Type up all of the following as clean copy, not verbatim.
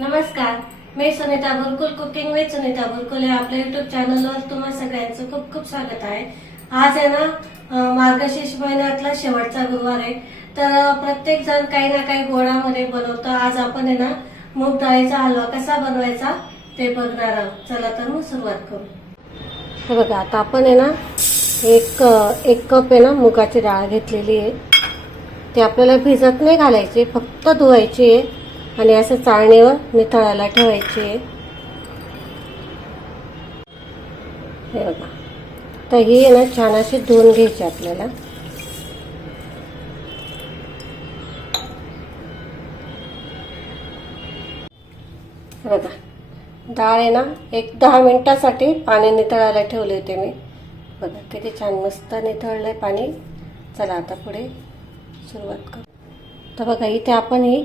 नमस्कार, मी Sunita बुरकुल cooking with Sunita बुरकुल या आपल्या युट्यूब चॅनलवर तुम्हा सगळ्यांचं खूप खूप स्वागत आहे। आज आहे ना मार्गशीर्ष महिन्यातला शेवटचा गुरुवार आहे, तर प्रत्येक जण काही ना काही गोडामध्ये बनवतो। आज आपण आहे ना मूग डाळीचा हलवा कसा बनवायचा ते बघणार आहोत। चला तर मग सुरुवात करू। हे बघा, आता आपण आहे ना एक कप आहे ना मुगाची डाळ घेतलेली आहे। ते आपल्याला भिजत नाही घालायची, फक्त धुवायची आहे आणि असं चाळणीवर निथळायला ठेवायची आहे। हे बघा, तर ही आहे ना छान अशी धुवून घ्यायची आपल्याला। हे बघा, डाळ आहे ना 10 मिनिटासाठी पाणी निथळायला ठेवले होते मी। बघा किती छान मस्त निथळलंय पाणी। चला आता पुढे सुरुवात करू। तर बघा, इथे आपण ही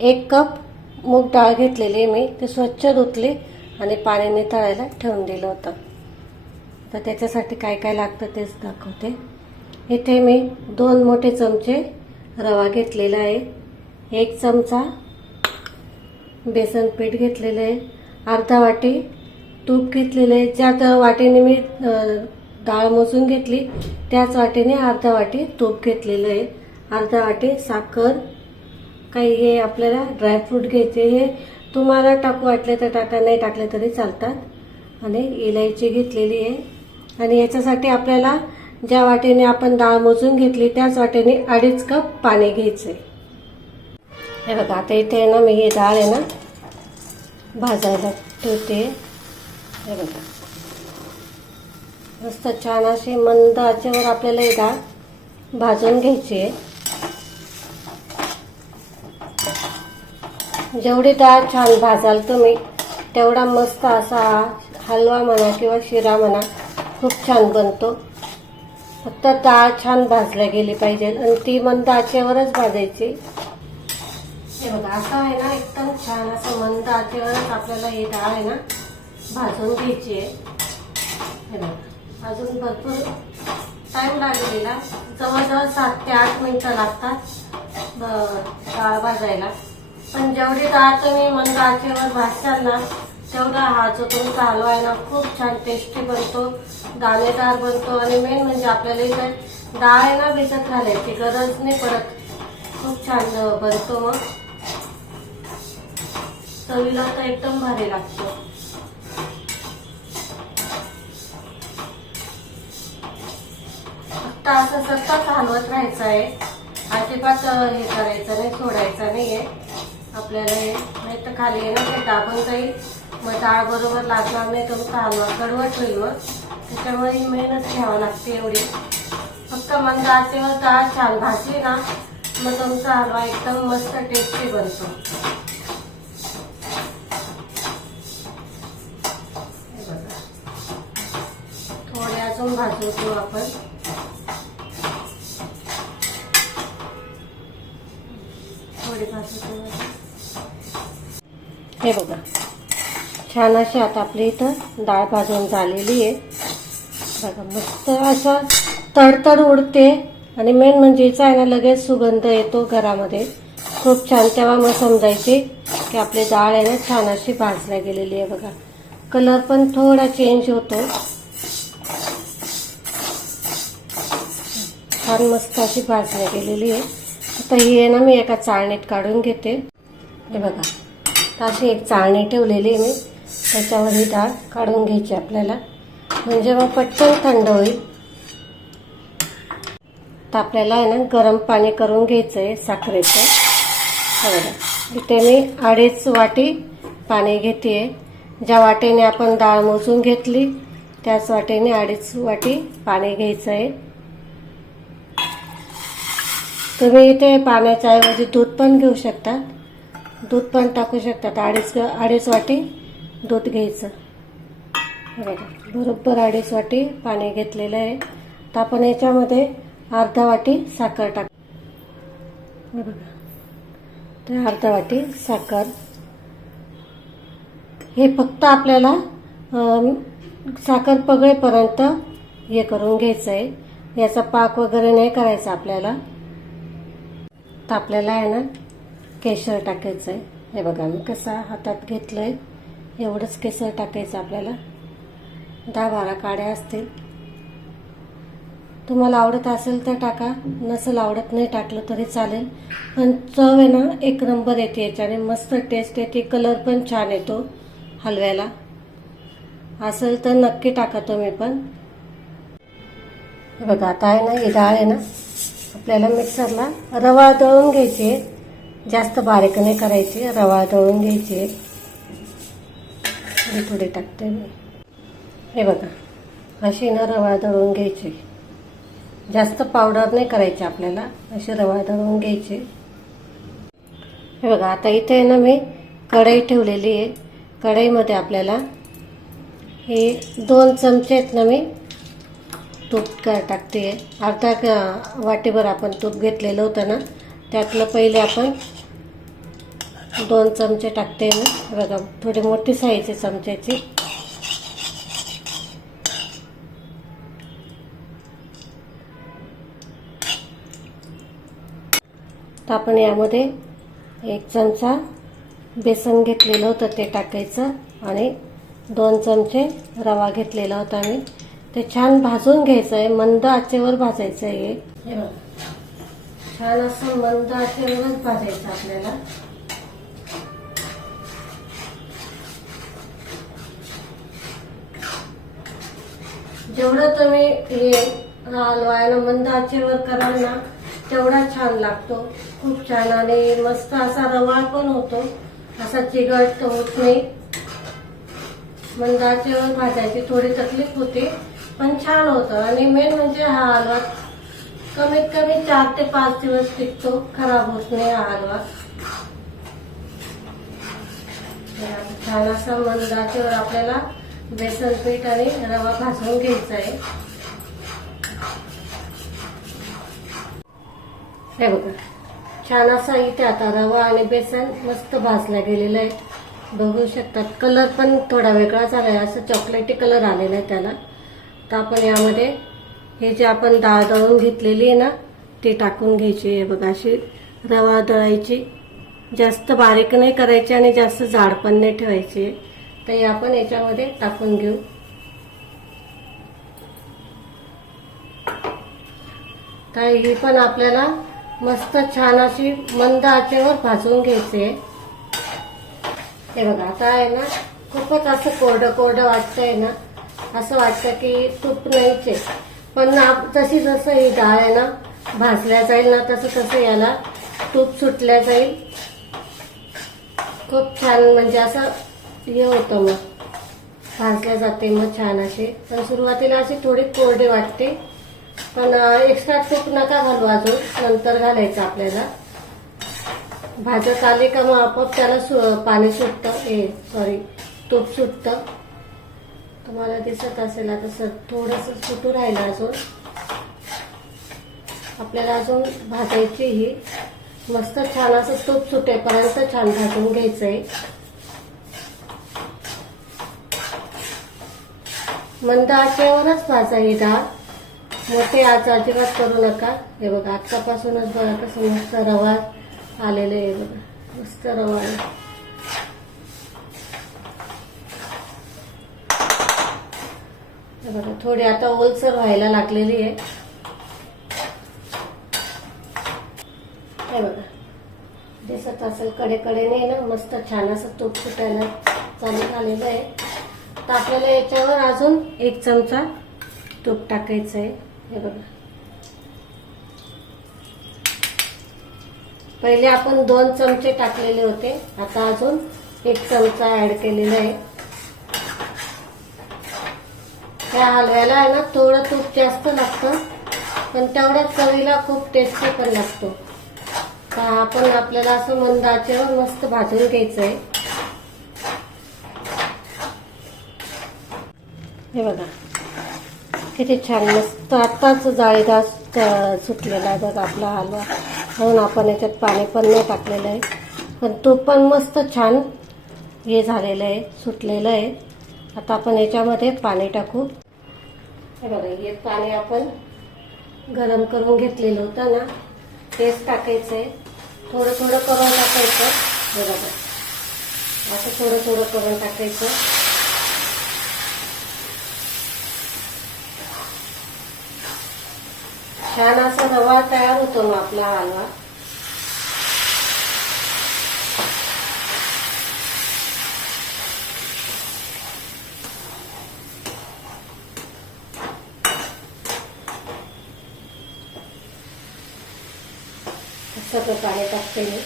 1 कप मूग डाळ घेतलेली मी, ते स्वच्छ धुतली आणि पाणी निथळायला ठेवून दिलं होतं। तर त्याच्यासाठी काय काय लागतं तेच दाखवते। इथे मी 2 मोठे चमचे रवा घेतलेला आहे, 1 चमचा बेसन पीठ घेतलेलं आहे, अर्धा वाटी तूप घेतलेलं आहे। ज्या वाटीने मी डाळ मोजून घेतली त्याच वाटीने अर्धा वाटी तूप घेतलेलं आहे, अर्धा वाटी साखर, काही हे आपल्याला ड्रायफ्रूट घ्यायचे, हे तुम्हाला टाकू वाटले तर टाका, नाही टाकले तरी चालतात। आणि इलायची घेतलेली आहे। आणि याच्यासाठी आपल्याला ज्या वाटीने आपण डाळ मोजून घेतली त्याच वाटीने 2.5 कप पाणी घ्यायचे। हे बघा, आता इथे ना मी ही डाळ आहे ना भाजायला ठेवते। हे बघा, मस्त छान अशी मंद आचेवर आपल्याला ही डाळ भाजून घ्यायची आहे। जेवढी डाळ छान भाजाल तुम्ही तेवढा मस्त असा हलवा म्हणा किंवा शिरा म्हणा खूप छान बनतो। फक्त डाळ छान भाजल्या गेली पाहिजे आणि ती मंद आचेवरच भाजायची। हे बघा, असं आहे ना एकदम छान असं मंद आचेवरच आपल्याला ही डाळ आहे ना भाजून घ्यायची आहे। हे बघा, अजून भरपूर टाइम लागलेला, जवळजवळ 7 ते 8 मिनिटं लागतात डाळ भाजायला। पण जेवढी डाळ तुम्ही मंद आचेवर भाजताल ना तेवढा हा जो तुमचा हलवा आहे ना खूप छान टेस्टी बनतो, दाणेदार बनतो। आणि मेन म्हणजे आपल्याला इथे डाळ आहे ना भिजत घालायची गरज नाही पडत, खूप छान बनतो। मग चवीला तर एकदम भारी लागतो। फक्त असं सतत हलवत राहायचं आहे, अजिबात हे करायचं नाही, सोडायचं नाहीये आपल्याला। हे नाही तर खाली आहे ना ते दाबून जाईल, मग डाळ बरोबर लागणार नाही, तुमचा हलवा कडवट होईल। मग त्याच्यामुळे ही मेहनत घ्यावं लागते एवढी। फक्त मंद आचेवर डाळ छान भाजली ना मग तुमचा हलवा एकदम मस्त टेस्टी बनतो। हे बघा, थोडे अजून भाजू घेऊ आपण। थोडी भाजू। हे बघा, छान अशी आता आपली इथं डाळ भाजून झालेली आहे। बघा, मस्त असं तडतड उडते आणि मेन म्हणजे हिचा आहे ना लगेच सुगंध येतो घरामध्ये, खूप छान। तेव्हा मग समजायची की आपली डाळ आहे ना छान अशी भाजल्या गेलेली आहे। बघा, कलर पण थोडा चेंज होतो, छान मस्त अशी भाजल्या गेलेली आहे। आता ही आहे ना मी एका चाळणीत काढून घेते। हे बघा, अशी एक चाळणी ठेवलेली आहे मी, त्याच्यावर ही डाळ काढून घ्यायची आपल्याला, म्हणजे मग पटकन थंड होईल। तर आपल्याला आहे ना गरम पाणी करून घ्यायचं आहे साखरेचं। बघा, इथे मी 2.5 वाटी पाणी घेते। ज्या वाटीने आपण डाळ मोजून घेतली त्याच वाटीने 2.5 वाटी पाणी घ्यायचं आहे। तुम्ही इथे पाण्याच्या ऐवजी दूध पण घेऊ शकता, दूध पण टाकू शकतात। 2.5 वाटी दूध घ्यायचं। बघा, बरोबर 2.5 वाटी पाणी घेतलेलं आहे। तर आपण याच्यामध्ये अर्धा वाटी साखर टाक। बघा, तर अर्धा वाटी साखर। हे फक्त आपल्याला साखर पगळेपर्यंत हे करून घ्यायचं आहे, याचा पाक वगैरे नाही करायचा आपल्याला। तर आपल्याला आहे ना केशर टाकायचं आहे। हे बघा मी कसा हातात घेतलंय, एवढंच केसर टाकायचं आपल्याला. 10-12 काड्या असतील. तुम्हाला आवडत असेल तर टाका, नसेल आवडत नाही टाकलं तरी चालेल. पण चव आहे ना एक नंबर येते याच्याने, मस्त टेस्ट येते, कलर पण छान येतो हलव्याला. असेल तर नक्की टाका तुम्ही पण. हे बघा आता आहे ना, ही डाळ आहे ना आपल्याला मिक्सरला रवा दळून घ्यायची आहे. जास्त बारीक नाही करायची, रवा दळून घ्यायची आहे. थोडी थोडी टाकते मी. हे बघा अशी ना रवा दळून घ्यायची, जास्त पावडर नाही करायची आपल्याला, अशी रवा दळून घ्यायची. हे बघा आता इथे आहे ना मी कढई ठेवलेली आहे. कढईमध्ये आपल्याला हे 2 चमचे आहेत ना मी तूप टाकते. अर्धा वाटीभर आपण तूप घेतलेलं होतं ना, त्यातलं पहिले आपण 2 चमचे टाकते ना. बघा थोडी मोठी साईज आहे चमच्याची. तर आपण यामध्ये 1 चमचा बेसन घेतलेलं होतं ते टाकायचं आणि 2 चमचे रवा घेतलेला होता मी. ते छान भाजून घ्यायचं आहे, मंद आचेवर भाजायचं आहे. हे बघा छान असं मंद आचेवरच भाजायचं आपल्याला. जेवढं तुम्ही हे हलवा आहे ना मंद आचेवर कराल ना तेवढा छान लागतो, खूप छान. आणि मस्त असा रवाळ पण होतो, असा चिकट होत नाही. मंद आचेवर भाजायची थोडी तकलीफ होते पण छान होतं. आणि मेन म्हणजे हा हलवा कमीत कमी 4 ते 5 दिवस टिकतो, खराब होत नाही हा हलवा. छान असा मंद आचेवर आपल्याला बेसन पीठ आणि रवा भाजून घ्यायचा आहे. हे बघा छान असा इथे आता रवा आणि बेसन मस्त भाजला गेलेला आहे. बघू शकतात कलर पण थोडा वेगळा झालाय, असं चॉकलेटी कलर आलेला आहे त्याला. तर आपण यामध्ये हे जे आपण डाळ दळून घेतलेली आहे ना ती टाकून घ्यायची आहे. बघा अशी रवा दळायची, जास्त बारीक नाही करायची आणि जास्त जाड पण नाही ठेवायची. तर हे आपण याच्यामध्ये टाकून घेऊ. तर ही पण आपल्याला मस्त छान अशी मंद आचेवर भाजून घ्यायची आहे. हे बघा आता आहे ना खूपच असं कोरडं कोरडं वाटतंय ना, असं वाटतं की तूप नाहीच आहे. पण जशी जसं ही डाळ आहे ना भाजल्या जाईल ना तसं तसं याला तूप सुटल्या जाईल. खूप छान म्हणजे असं हे होतं, मग भाजल्या जाते मग छान अशी. पण सुरुवातीला अशी थोडी कोरडी वाटते, पण एक्स्ट्रा तूप नका घालू, अजून नंतर घालायचं आपल्याला. भाजत आली का मग आपोआप त्याला पाणी सुटतं, तूप सुटतं. तुम्हाला दिसत असेल आता थोडंसं सुटू राहिलं अजून. आपल्याला अजून भाजायची ही मस्त छान असं तूप सुटेपर्यंत छान भाजून घ्यायचंय. मंद आचेवरच भाजा ही डाळ, मोठे आच अजिबात करू नका. हे बघा आतापासूनच बघा कसं मस्त रवा आलेलं आहे. बघा मस्त रवा आहे. हे बघा थोडी आता ओलसर व्हायला लागलेली आहे. हे बघा दिसत असेल कडेकडेने ना मस्त छान असं तूप सुटायला चालू झालेलं आहे. तर आपल्याला याच्यावर अजून 1 चमचा तूप टाकायचं आहे. हे बघा पहिले आपण 2 चमचे टाकलेले होते, आता अजून 1 चमचा ऍड केलेला आहे. त्या हलव्याला आहे ना थोडं तूप जास्त लागतं, पण तेवढ्याच चवीला खूप टेस्टी पण लागतो. तर आपण आपल्याला असं मंद आचेवर मस्त भाजून घ्यायचं आहे. हे बघा किती छान मस्त आताच जाळीदार सुटलेला आहे बघा आपला हलवा. म्हणून आपण याच्यात पाणी पण नाही टाकलेलं आहे, पण तूप पण मस्त छान हे झालेलं आहे, सुटलेलं आहे. आता आपण याच्यामध्ये पाणी टाकू. हे बघा हे पाणी आपण गरम करून घेतलेलं होतं ना तेच टाकायचं आहे. थोडं थोडं करून टाकायचं. हे बघा असं थोडं थोडं करून टाकायचं. छान असा रवा तयार होतो ना आपला हलवा. सगळं पाणी टाकते मी.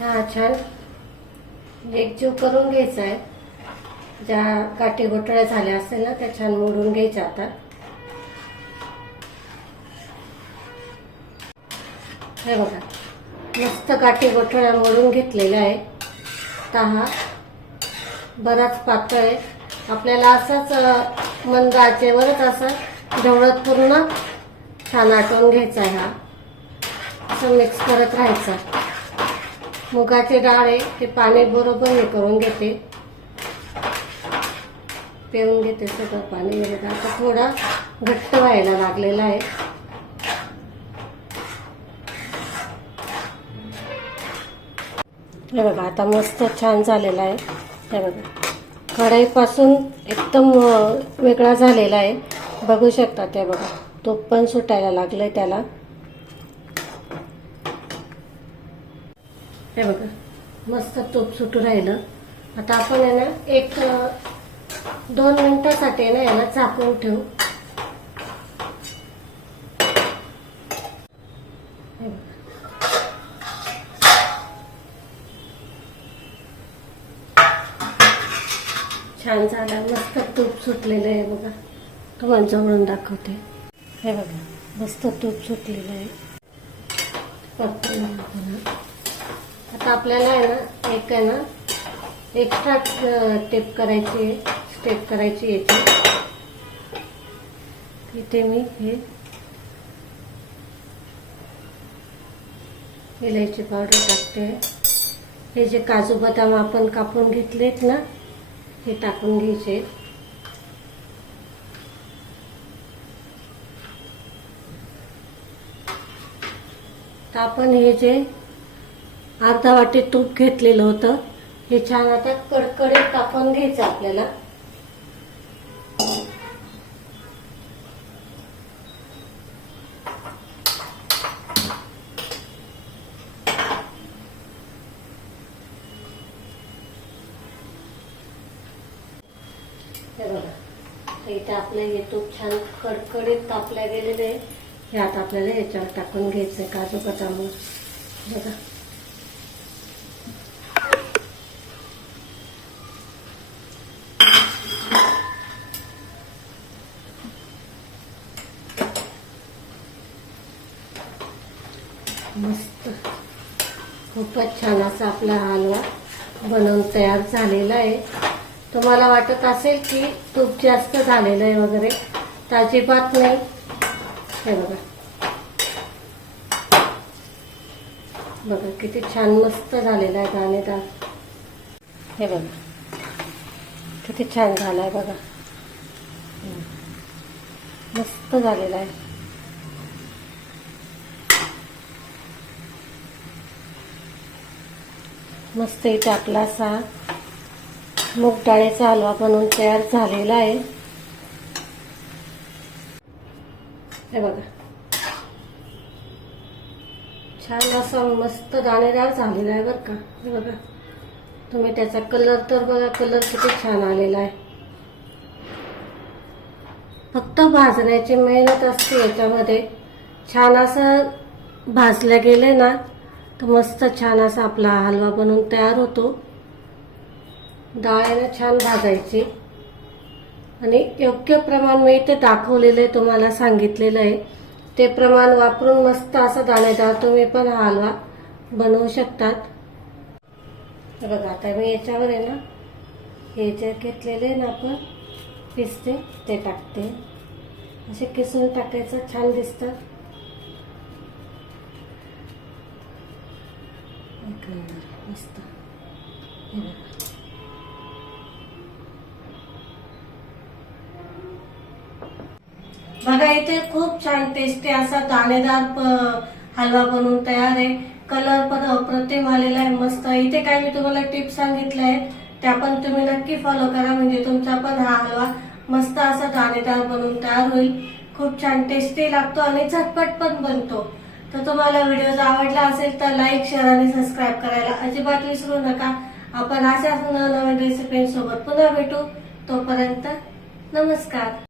हा छान एकजीव करून घ्यायचा आहे. ज्या गाठी गोठळ्या झाल्या असेल ना त्या छान मोडून घ्यायच्या. आता हे बघा मस्त गाठी गोठळ्या मोडून घेतलेल्या आहे. आता हा बराच पातळ आहे. आपल्याला असाच मंद आचेवरच असा ढवळत पूर्ण छान आटवून घ्यायचा आहे. हा असं मिक्स करत राहायचा. मुगाची डाळ आहे ते पाणी बरोबर हे करून घेते, पिळून घेते सगळं पाणी वगैरे. आता थोडा घट्ट व्हायला लागलेला आहे. हे बघा आता मस्त छान झालेला आहे. हे बघा कढईपासून एकदम वेगळा झालेला आहे. बघू शकता ते बघा तूप पण सुटायला लागलंय त्याला. हे बघा मस्त तूप सुटू राहिलं. आता आपण आहे ना 1-2 मिनिटासाठी ना याला झाकून ठेवू. छान झाला मस्त तूप सुटलेलं आहे बघा. तुम्हाला जवळून दाखवते. हे बघा मस्त तूप सुटलेलं आहे. आता आपल्याला आहे ना एक्स्ट्रा स्टेप करायची याची. इथे मी हे इलायची पावडर टाकते. हे जे काजू बदाम आपण कापून घेतलेत ना हे टाकून घ्यायचे. तर आपण हे जे अर्धा वाटी तूप घेतलेलं होतं हे छान आता कडकडीत तापवून घ्यायचं आपल्याला. हे बघा इथे आपलं हे तूप छान कडकडीत तापल्या गेलेले आहे. हे आता आपल्याला याच्यावर टाकून घ्यायचंय काजू बदाम. बघा मस्त खूपच छान असा आपला हलवा बनवून तयार झालेला आहे. तुम्हाला वाटत असेल की तूप जास्त झालेलं आहे वगैरे, तर अजिबात नाही. हे बघा बघा किती छान मस्त झालेला आहे दाणेदार. हे बघा किती छान झाला आहे बघा. मस्त झालेला आहे. मस्त इथे आपला असा मूग डाळीचा हलवा बनवून तयार झालेला आहे. हे बघा छान असा मस्त दाणेदार झालेला आहे बरं का. हे बघा तुम्ही त्याचा कलर तर बघा, कलर किती छान आलेला आहे. फक्त भाजण्याची मेहनत असते याच्यामध्ये. छान असं भाजलं गेले ना तर मस्त छान असा आपला हलवा बनवून तयार होतो. डाळ छान भाजायची आणि योग्य प्रमाण मी इथे दाखवलेलं आहे, तुम्हाला सांगितलेलं आहे ते प्रमाण वापरून मस्त असा दाणेदार तुम्ही पण हा हलवा बनवू शकतात. बघा आता मी याच्यावर आहे ना हे जे घेतलेले आहे ना आपण पिस्ते ते टाकते. असे किसून टाकायचं छान दिसतात. मस्त बघा इथे खूप छान टेस्टी असा दाणेदार हलवा बनवून तयार आहे. कलर पण अप्रतिम आलेला आहे, मस्त. इथे काय मी तुम्हाला टिप्स सांगितल्या आहेत त्या पण तुम्ही नक्की फॉलो करा, म्हणजे तुमचा पण हा हलवा मस्त असा दाणेदार बनवून तयार होईल. खूप छान टेस्टी लागतो आणि झटपट पण बनतो. तर तुम्हाला व्हिडिओ आवडला असेल तर लाईक, शेअर आणि सबस्क्राईब करायला अजिबात विसरू नका. आपण अशाच नवनवीन रेसिपींसोबत पुन्हा भेटू. तोपर्यंत नमस्कार.